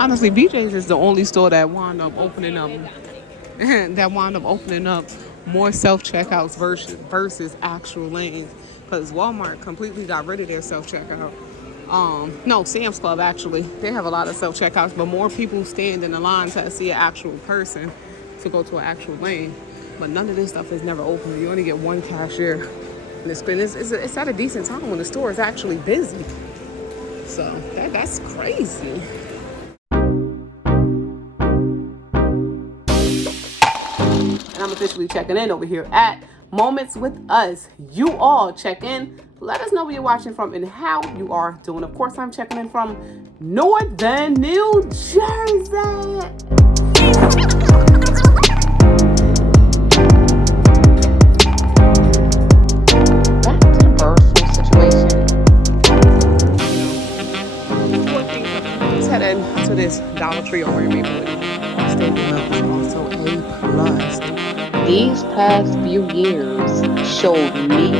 Honestly, BJ's is the only store that wound up opening up more self-checkouts versus actual lanes, because Walmart completely got rid of their self-checkout. No, Sam's Club actually. They have a lot of self-checkouts, but more people stand in the line to see an actual person to go to an actual lane. But none of this stuff is never open. You only get one cashier. And it's at a decent time when the store is actually busy. So that's crazy. And I'm officially checking in over here at Moments with Us. You all check in. Let us know where you're watching from and how you are doing. Of course, I'm checking in from Northern New Jersey. Back to the personal situation. Let's head into this Dollar Tree over in Maplewood. Stable Milk is also A+. These past few years showed me.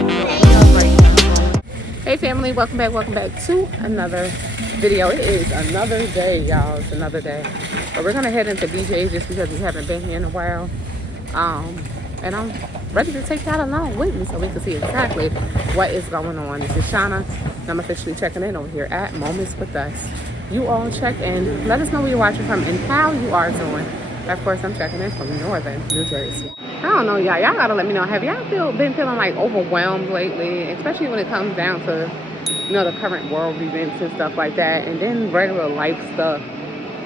Hey family, welcome back to another video. It is another day, y'all. It's another day. But we're gonna head into BJ's just because we haven't been here in a while. And I'm ready to take that along with me so we can see exactly what is going on. This is Shauna, and I'm officially checking in over here at Moments with Us. You all check in. Let us know where you're watching from and how you are doing. Of course, I'm checking in from Northern New Jersey. I don't know, y'all. Y'all gotta let me know. Have y'all been feeling like overwhelmed lately, especially when it comes down to, the current world events and stuff like that, and then regular life stuff?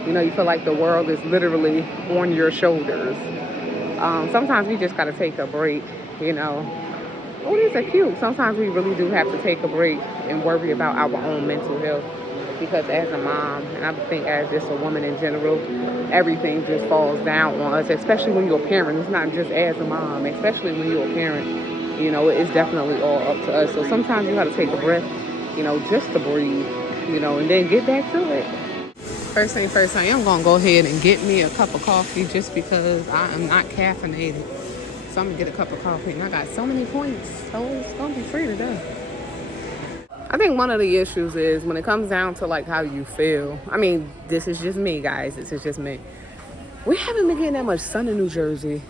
You feel like the world is literally on your shoulders. Sometimes we just gotta take a break. Oh, these are cute. Sometimes we really do have to take a break and worry about our own mental health. Because as a mom, and I think as just a woman in general, everything just falls down on us, especially when you're a parent. It's not just as a mom, especially when you're a parent. It's definitely all up to us. So sometimes you got to take a breath, just to breathe, and then get back to it. First thing, I'm going to go ahead and get me a cup of coffee just because I am not caffeinated. So I'm going to get a cup of coffee, and I got so many points, so it's going to be free today. I think one of the issues is when it comes down to like how you feel. I mean, this is just me, guys. This is just me. We haven't been getting that much sun in New Jersey.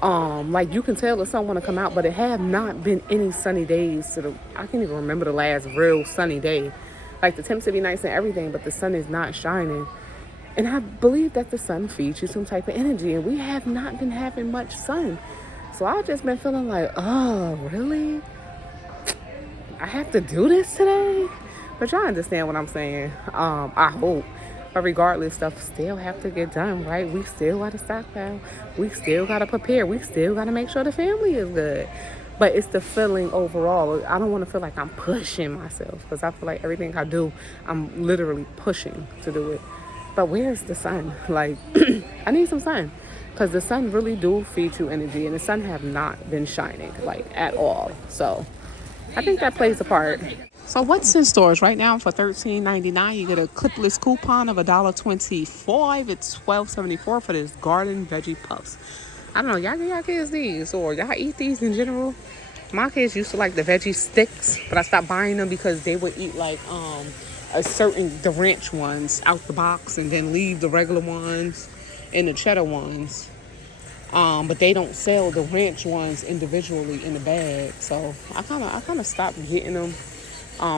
Like you can tell the sun want to come out, but it have not been any sunny days. I can't even remember the last real sunny day. Like the temps would be nice and everything, but the sun is not shining. And I believe that the sun feeds you some type of energy, and we have not been having much sun. So I've just been feeling like, oh, really? I have to do this today? But y'all understand what I'm saying. I hope. But regardless, stuff still have to get done, right? We still got to stockpile. We still got to prepare. We still got to make sure the family is good. But it's the feeling overall. I don't want to feel like I'm pushing myself, because I feel like everything I do, I'm literally pushing to do it. But where's the sun? Like, I need some sun. Because the sun really do feed you energy. And the sun have not been shining, like, at all. So I think that plays a part. So what's in stores right now for $13.99? You get a clipless coupon of $1.25. It's $12.74 for this garden veggie puffs. I don't know, y'all get y'all kids these, or y'all eat these in general? My kids used to like the veggie sticks, but I stopped buying them because they would eat like the ranch ones out the box and then leave the regular ones and the cheddar ones. But they don't sell the ranch ones individually in the bag, so I kind of stopped getting them.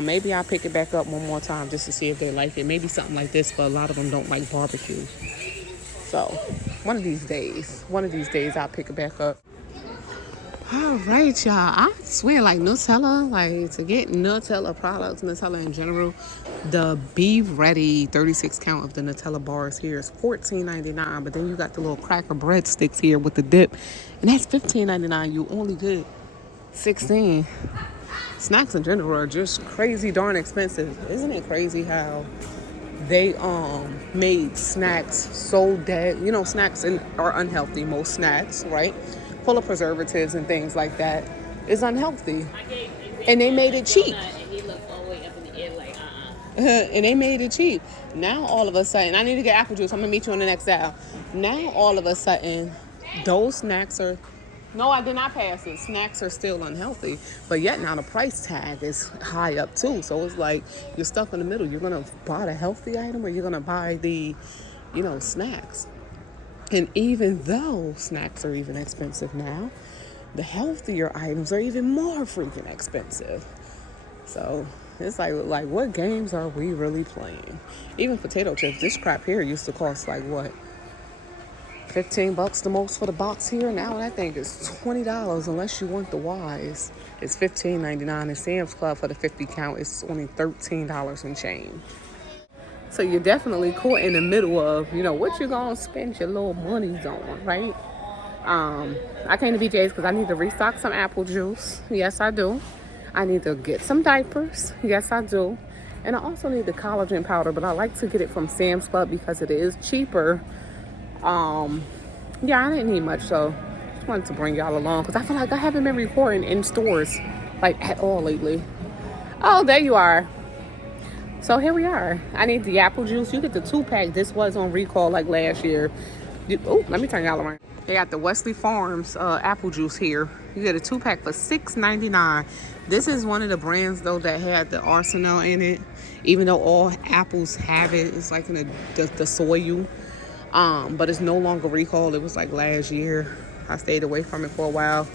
Maybe I'll pick it back up one more time just to see if they like it. Maybe something like this, but a lot of them don't like barbecue. So one of these days I'll pick it back up. All right, y'all. I swear, like Nutella, like to get Nutella products, Nutella in general, the Be Ready 36 count of the Nutella bars here is $14.99. But then you got the little cracker bread sticks here with the dip, and that's $15.99. You only get 16. Snacks in general are just crazy darn expensive. Isn't it crazy how they made snacks so that, snacks are unhealthy. Most snacks, right? Full of preservatives and things like that is unhealthy. And they made it cheap. And they made it cheap. Now all of a sudden, I need to get apple juice. I'm gonna meet you on the next aisle. Now all of a sudden, those snacks are No, I did not pass it. Snacks are still unhealthy, but yet now the price tag is high up too. So it's like you're stuck in the middle. You're gonna buy the healthy item, or you're gonna buy the, snacks. And even though snacks are even expensive now, the healthier items are even more freaking expensive. So it's like what games are we really playing? Even potato chips, this crap here used to cost like what? $15 the most for the box here. Now that thing is $20 unless you want the Wise. It's $15.99. And Sam's Club for the 50 count is only $13 and change. So you're definitely caught in the middle of, what you gonna spend your little monies on, right? I came to BJ's because I need to restock some apple juice. Yes, I do. I need to get some diapers. Yes, I do. And I also need the collagen powder, but I like to get it from Sam's Club because it is cheaper. Yeah, I didn't need much, so just wanted to bring y'all along because I feel like I haven't been recording in stores like at all lately. Oh, there you are. So here we are. I need the apple juice. You get the 2-pack. This was on recall like last year. Let me turn y'all around. They got the Wesley Farms apple juice here. You get a 2-pack for $6.99. This is one of the brands though that had the Arsenal in it. Even though all apples have it, it's like in the soil. But it's no longer recalled. It was like last year. I stayed away from it for a while,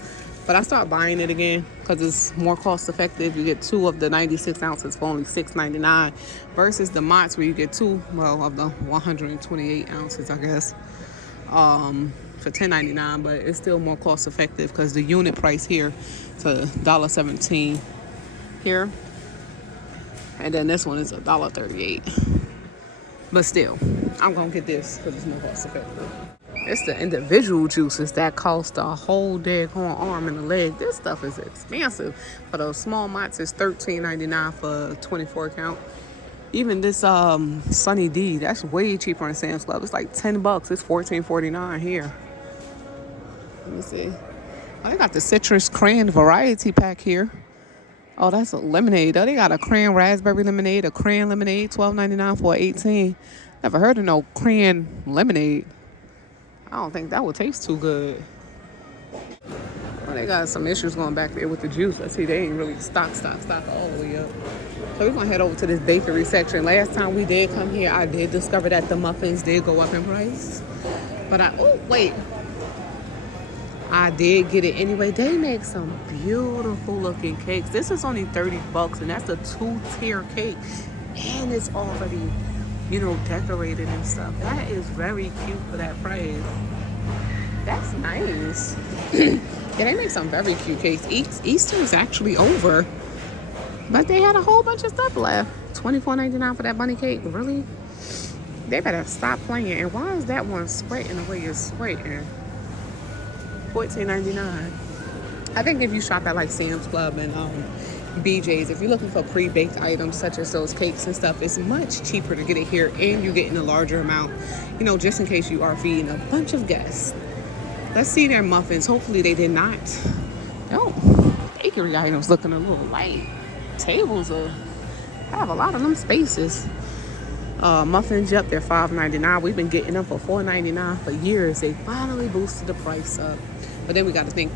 but I started buying it again because it's more cost effective. You get 2 of the 96 ounces for only $6.99 versus the Mott's where you get 2 of the 128 ounces, I guess, for $10.99. But it's still more cost effective because the unit price here is $1.17 here, and then this one is $1.38. But still, I'm going to get this because it's more cost effective. It's the individual juices that cost a whole daggone arm and a leg. This stuff is expensive. For those small Mott's, it's $13.99 for 24 count. Even this Sunny D, that's way cheaper in Sam's Club. It's like $10. It's $14.49 here. Let me see. Oh, they got the citrus cran variety pack here. Oh, that's a lemonade. Oh, they got a cran raspberry lemonade, a cran lemonade, $12.99 for $18. Never heard of no cran lemonade. I don't think that would taste too good. Well, they got some issues going back there with the juice. I see they ain't really stock all the way up. So we're going to head over to this bakery section. Last time we did come here, I did discover that the muffins did go up in price. But I did get it anyway. They make some beautiful looking cakes. This is only $30 and that's a 2-tier cake. And it's already, decorated and stuff. That is very cute for that price. That's nice. Yeah, they make some very cute cakes. Easter is actually over. But they had a whole bunch of stuff left. $24.99 for that bunny cake. Really? They better stop playing. And why is that one sweating the way it's sweating? $14.99. I think if you shop at like Sam's Club and BJ's, if you're looking for pre-baked items such as those cakes and stuff, it's much cheaper to get it here and you're getting a larger amount, just in case you are feeding a bunch of guests. Let's see their muffins. Hopefully they did not. Oh, bakery items looking a little light. Tables have a lot of them spaces. Muffins, yep, they're $5.99. We've been getting them for $4.99 for years. They finally boosted the price up. But then we got to think,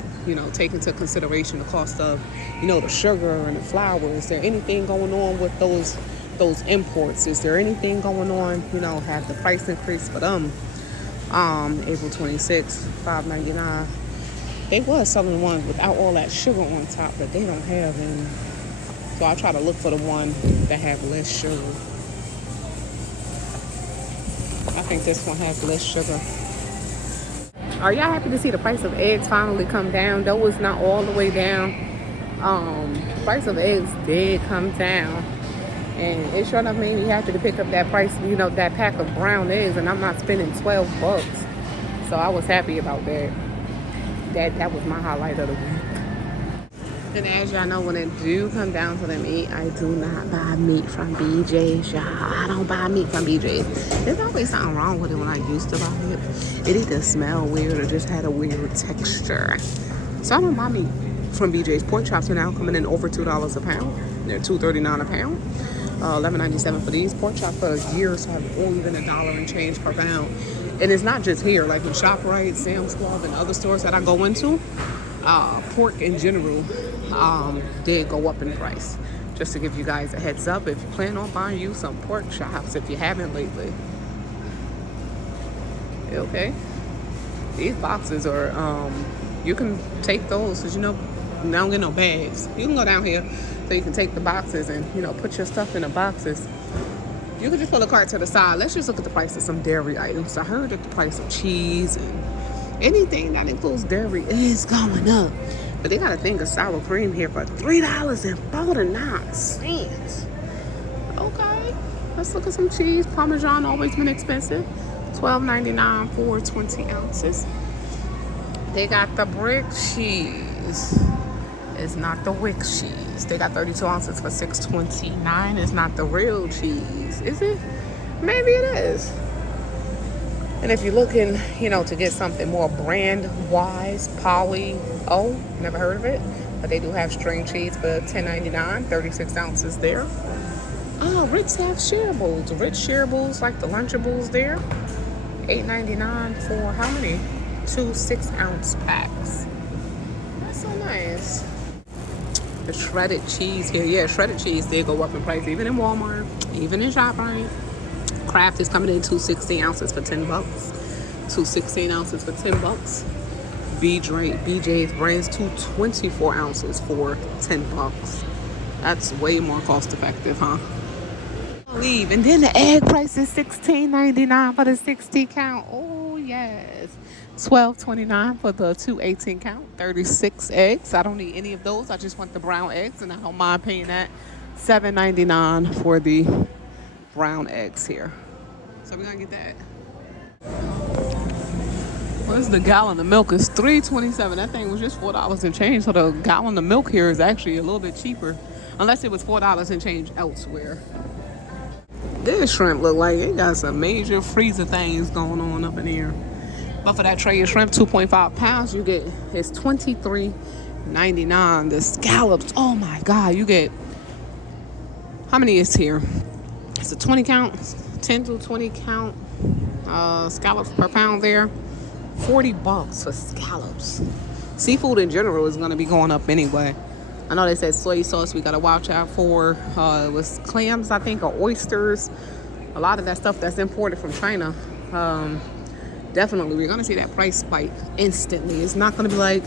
take into consideration the cost of, the sugar and the flour. Is there anything going on with those imports? Is there anything going on, have the price increase for them? April 26th, $5.99. They was selling one without all that sugar on top, but they don't have any. So I'll try to look for the one that have less sugar. I think this one has less sugar. Are y'all happy to see the price of eggs finally come down? Though it's not all the way down. The price of eggs did come down. And it sure enough made me happy to pick up that price, that pack of brown eggs. And I'm not spending $12. So I was happy about that. That was my highlight of the week. And as y'all know, when it do come down to the meat, I do not buy meat from BJ's, y'all. I don't buy meat from BJ's. There's always something wrong with it when I used to buy it. It either smelled weird or just had a weird texture. So I don't buy meat from BJ's. Pork chops are now coming in over $2 a pound. They're $2.39 a pound. $11.97 for these. Pork chop for years have only been $1 and change per pound. And it's not just here, like in ShopRite, Sam's Club, and other stores that I go into. Pork in general did go up in price. Just to give you guys a heads up, if you plan on buying you some pork chops, if you haven't lately. Okay, these boxes are you can take those, because you know they don't get no bags. You can go down here so you can take the boxes and, you know, put your stuff in the boxes. You can just pull the cart to the side. Let's just look at the price of some dairy items. I heard that the price of cheese and anything that includes dairy is going up. But they got a thing of sour cream here for $3.49. Okay, let's look at some cheese. Parmesan always been expensive. $12.99 for 20 ounces. They got the brick cheese. It's not the wick cheese. They got 32 ounces for $6.29. It's not the real cheese, is it? Maybe it is. And if you're looking, you know, to get something more brand-wise, Polly-O, never heard of it, but they do have string cheese for $10.99, 36 ounces there. Oh, Ritz have shareables. Ritz shareables, like the Lunchables there, $8.99 for how many? 2 6-ounce packs. That's so nice. The shredded cheese here, yeah, shredded cheese did go up in price, even in Walmart, even in ShopRite. Kraft is coming in 2 16 ounces for $10. 2 16 ounces for $10. BJ's brands 2 24 ounces for $10. That's way more cost effective, huh? Leave. And then the egg price is $16.99 for the 60 count. Oh yes. $12.29 for the 2 18 count. 36 eggs. I don't need any of those. I just want the brown eggs, and I don't mind paying that. $7.99 for the brown eggs here. So we're gonna get that. What's the gallon of milk? It's $3.27. That thing was just $4 and change. So the gallon of milk here is actually a little bit cheaper, unless it was $4 and change elsewhere. This shrimp look like it got some major freezer things going on up in here. But for that tray of shrimp, 2.5 pounds, you get, it's $23.99. The scallops, oh my God, you get, how many is here? It's a 20 count, 10 to 20 count scallops per pound there. $40 for scallops. Seafood in general is going to be going up anyway. I know they said soy sauce we got to watch out for. It was clams, I think, or oysters. A lot of that stuff that's imported from China. Definitely, we're going to see that price spike instantly. It's not going to be like,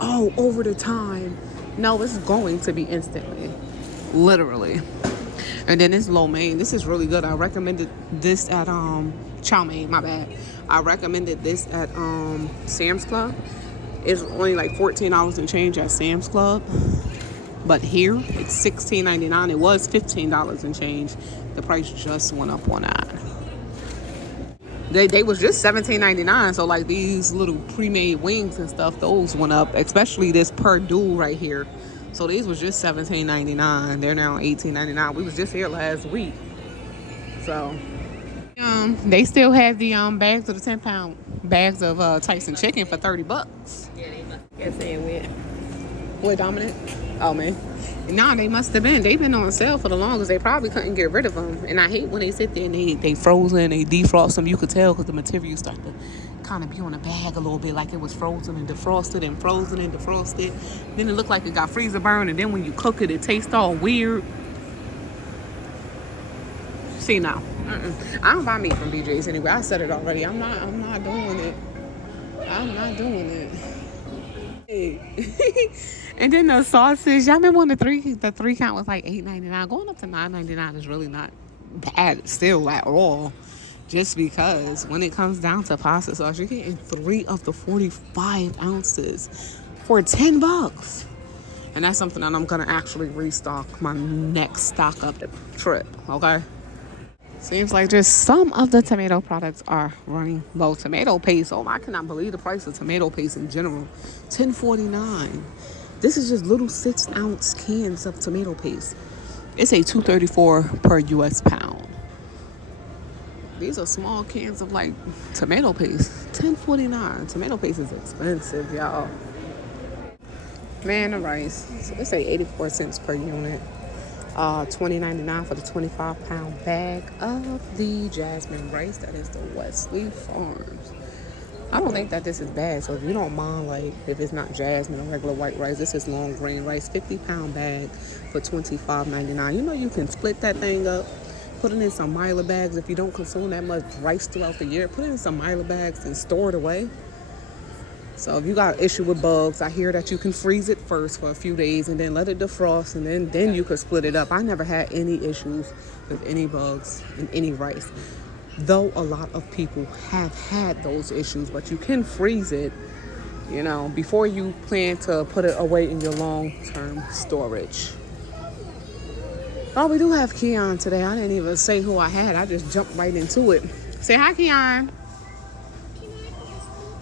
oh, over the time. No, it's going to be instantly. Literally. And then this lo mein. This is really good. I recommended this at chow mein, my bad. I recommended this at Sam's Club. It's only like $14 and change at Sam's Club. But here, it's $16.99. It was $15 and change. The price just went up on that. They was just $17.99. So like these little pre-made wings and stuff, those went up. Especially this Perdue right here. So these was just $17.99. They're now $18.99. We was just here last week. So they still have the bags of the 10-pound bags of Tyson chicken for $30. Yeah, they must. Guess they went. What, Dominic? Oh man. Nah, they must have been. They've been on sale for the longest. They probably couldn't get rid of them. And I hate when they sit there and they frozen, they defrost them. You could tell because the material start to kind of be on the bag a little bit, like it was frozen and defrosted and frozen and defrosted. Then it looked like it got freezer burn, and then when you cook it, it tastes all weird. See now, I don't buy meat from BJ's anyway. I said it already. I'm not doing it. I'm not doing it. Hey. And then the sausage. Y'all remember when the three count was like $8.99? Going up to $9.99 is really not bad still at all. Just because when it comes down to pasta sauce, you're getting 3 of the 45 ounces for $10. And that's something that I'm gonna actually restock my next stock up trip. Okay. Seems like just some of the tomato products are running low. Tomato paste. Oh, I cannot believe the price of tomato paste in general. $10.49. This is just little 6-ounce cans of tomato paste. It's a $2.34 per US pound. These are small cans of like tomato paste. $10.49. Tomato paste is expensive, y'all. Man, the rice. So they say 84 cents per unit. $20.99 for the 25-pound bag of the jasmine rice. That is the Wesley Farms. I don't think that this is bad. So if you don't mind, like, if it's not jasmine or regular white rice, this is long grain rice. 50-pound bag for $25.99. You know, you can split that thing up, put it in some Myla bags. If you don't consume that much rice throughout the year, put it in some Myla bags and store it away. So if you got an issue with bugs, I hear that you can freeze it first for a few days and then let it defrost, and then you could split it up. I never had any issues with any bugs in any rice, though a lot of people have had those issues. But you can freeze it, you know, before you plan to put it away in your long-term storage. Oh, we do have Keon today. I didn't even say who I had. I just jumped right into it. Say hi, Keon.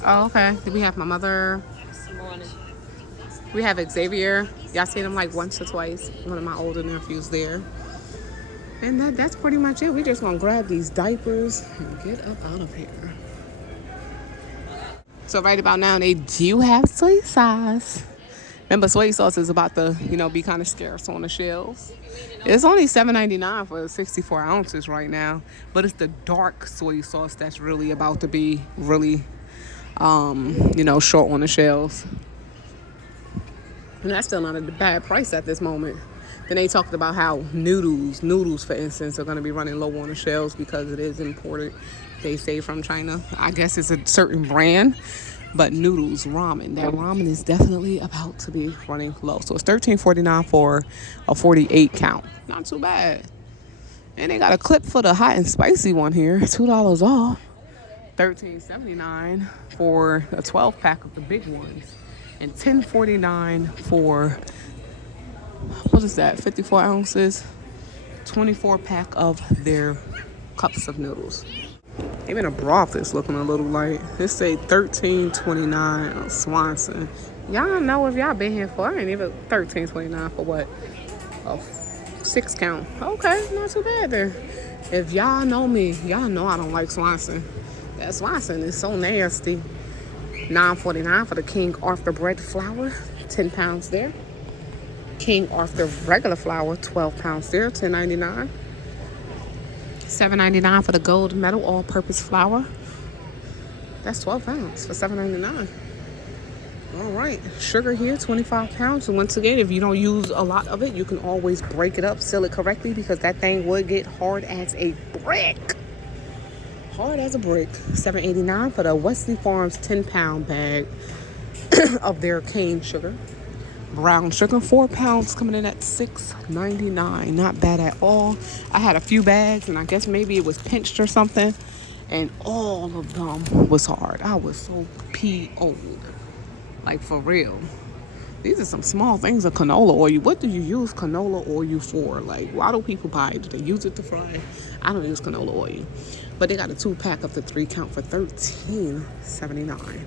Oh, okay. Do we have my mother? We have Xavier. Y'all seen him like once or twice. One of my older nephews there. And that's pretty much it. We just gonna grab these diapers and get up out of here. So right about now, they do have soy sauce. Remember, soy sauce is about to, you know, be kind of scarce on the shelves. It's only $7.99 for 64 ounces right now. But it's the dark soy sauce that's really about to be really, you know, short on the shelves. And that's still not a bad price at this moment. Then they talked about how noodles, for instance, are going to be running low on the shelves because it is imported, they say, from China. I guess it's a certain brand, but noodles, ramen, that ramen is definitely about to be running low. So it's $13.49 for a 48 count. Not too bad. And they got a clip for the hot and spicy one here, $2 off. $13.79 for a 12-pack of the big ones, and $10.49 for, what is that, 54 ounces, 24-pack of their cups of noodles. Even a broth is looking a little light. It say $13.29 on Swanson. Y'all don't know if y'all been here for, I ain't even $13.29 for what? A 6 count. Okay, not too bad there. If y'all know me, y'all know I don't like Swanson. That Swanson is so nasty. $9.49 for the King Arthur bread flour, 10 pounds there. King Arthur regular flour, 12 pounds there, $10.99. $7.99 for the gold medal all-purpose flour. That's 12 pounds for $7.99. All right, sugar here, 25 pounds. And once again, if you don't use a lot of it, you can always break it up, seal it correctly, because that thing would get hard as a brick. Hard as a brick. $7.89 for the Wesley Farms 10-pound bag of their cane sugar. Brown sugar, 4 pounds, coming in at $6.99. Not bad at all. I had a few bags, and I guess maybe it was pinched or something, and all of them was hard. I was so PO'd. Like, for real. These are some small things of canola oil. What do you use canola oil for? Like, why do people buy it? Do they use it to fry? I don't use canola oil. But they got a 2-pack of the 3 count for $13.79.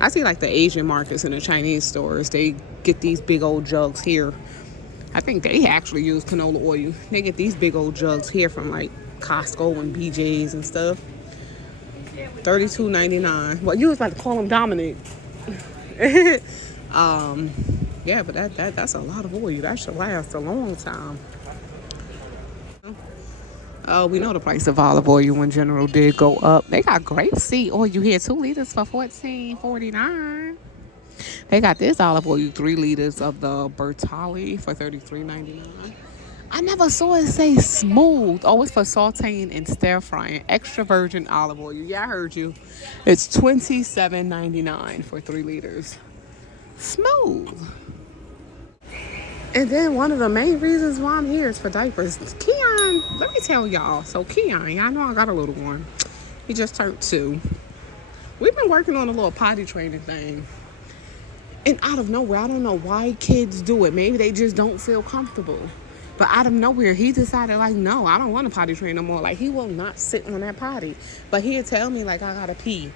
I see like the Asian markets and the Chinese stores, they get these big old jugs here. I think they actually use canola oil. They get these big old jugs here from like Costco and BJ's and stuff. $32.99. Well, you was about to call him Dominic. Yeah, but that's a lot of oil. That should last a long time. Oh, we know the price of olive oil in general did go up. They got grapeseed oil here, 2 liters for $14.49. They got this olive oil, 3 liters of the Bertolli for $33.99. I never saw it say smooth. Oh, it's for sauteing and stir frying. Extra virgin olive oil. Yeah, I heard you. It's $27.99 for 3 liters. Smooth. And then one of the main reasons why I'm here is for diapers. Keon, let me tell y'all. So Keon, y'all know I got a little one. He just turned 2. We've been working on a little potty training thing. And out of nowhere, I don't know why kids do it. Maybe they just don't feel comfortable. But out of nowhere, he decided, like, no, I don't want to potty train no more. Like, he will not sit on that potty. But he'll tell me, like, I gotta pee.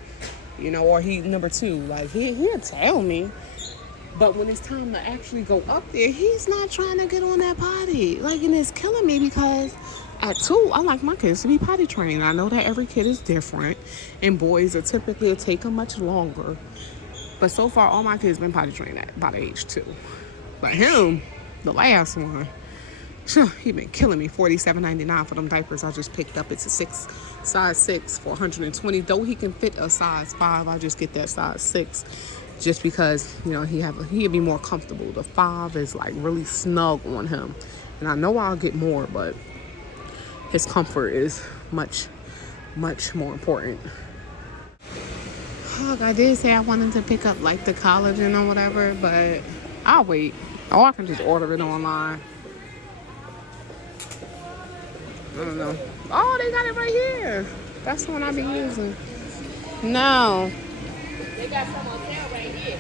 You know, or he, number 2, like, he'll tell me. But when it's time to actually go up there, he's not trying to get on that potty. Like, and it's killing me because at 2, I like my kids to be potty trained. I know that every kid is different, and boys are typically, it'll take them much longer. But so far, all my kids been potty trained at about age 2. But him, the last one, He been killing me. $47.99 for them diapers I just picked up. It's a size 6 for $120. Though he can fit a size 5, I just get that size 6 just because, you know, he'd be more comfortable. The 5 is like really snug on him, and I know I'll get more, but his comfort is much more important. Look, I did say I wanted to pick up like the collagen or whatever, but I'll wait. Or I can just order it online. I don't know. Oh, they got it right here. That's the one I be using. No. They got some on sale right here.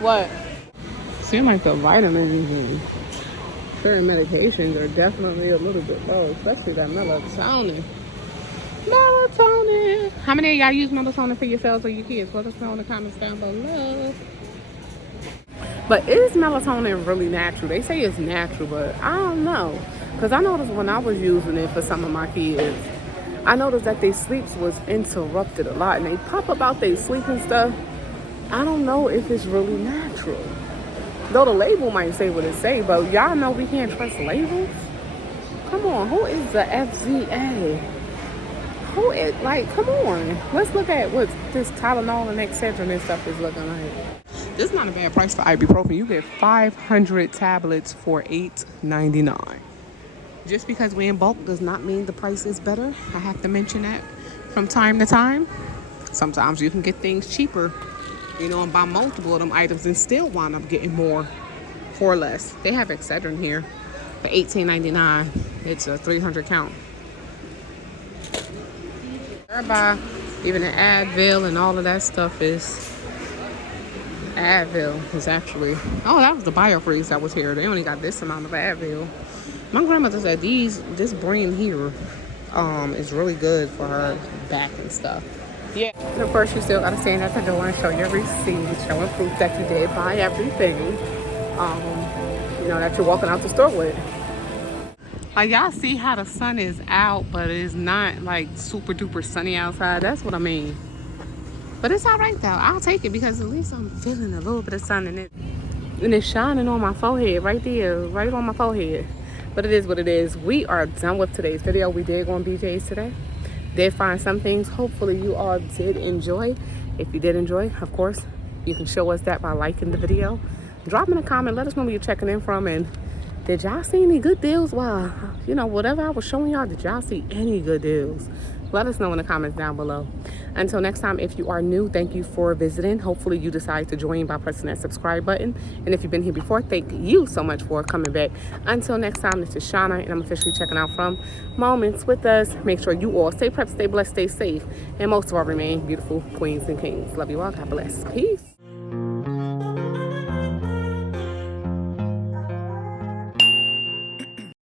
What? Seem like the vitamins and certain medications are definitely a little bit low, especially that melatonin. Melatonin. How many of y'all use melatonin for yourselves or your kids? Let us know in the comments down below. But is melatonin really natural? They say it's natural, but I don't know. Because I noticed when I was using it for some of my kids, I noticed that their sleeps was interrupted a lot. And they pop up out their sleep and stuff. I don't know if it's really natural. Though the label might say what it say, but y'all know we can't trust labels. Come on, who is the FZA? Who is, like, come on. Let's look at what this Tylenol and Excedrin and stuff is looking like. This is not a bad price for ibuprofen. You get 500 tablets for $8.99. Just because we in bulk does not mean the price is better. I have to mention that from time to time. Sometimes you can get things cheaper, you know, and buy multiple of them items and still wind up getting more for less. They have Excedrin here for $18.99. It's a 300 count. Everybody, even the Advil and all of that stuff is... Advil is actually... Oh, that was the BioFreeze that was here. They only got this amount of Advil. My grandmother said this brand here is really good for her back and stuff. Yeah. And of course, you still got to stand at the door and show your receipt, showing proof that you did buy everything, you know, that you're walking out the store with. Like, y'all see how the sun is out, but it's not like super duper sunny outside. That's what I mean. But it's all right though. I'll take it because at least I'm feeling a little bit of sun in it. And it's shining on my forehead right there, right on my forehead. But it is what it is. We are done with today's video. We did go on BJ's today. Did find some things. Hopefully you all did enjoy. If you did enjoy, of course, you can show us that by liking the video. Drop in a comment. Let us know where you're checking in from. And did y'all see any good deals? Wow. You know, whatever I was showing y'all, did y'all see any good deals? Let us know in the comments down below. Until next time, if you are new, thank you for visiting. Hopefully you decide to join by pressing that subscribe button. And if you've been here before, thank you so much for coming back. Until next time, this is Shauna, and I'm officially checking out from Moments with Us. Make sure you all stay prepped, stay blessed, stay safe, and most of all, remain beautiful queens and kings. Love you all. God bless. Peace.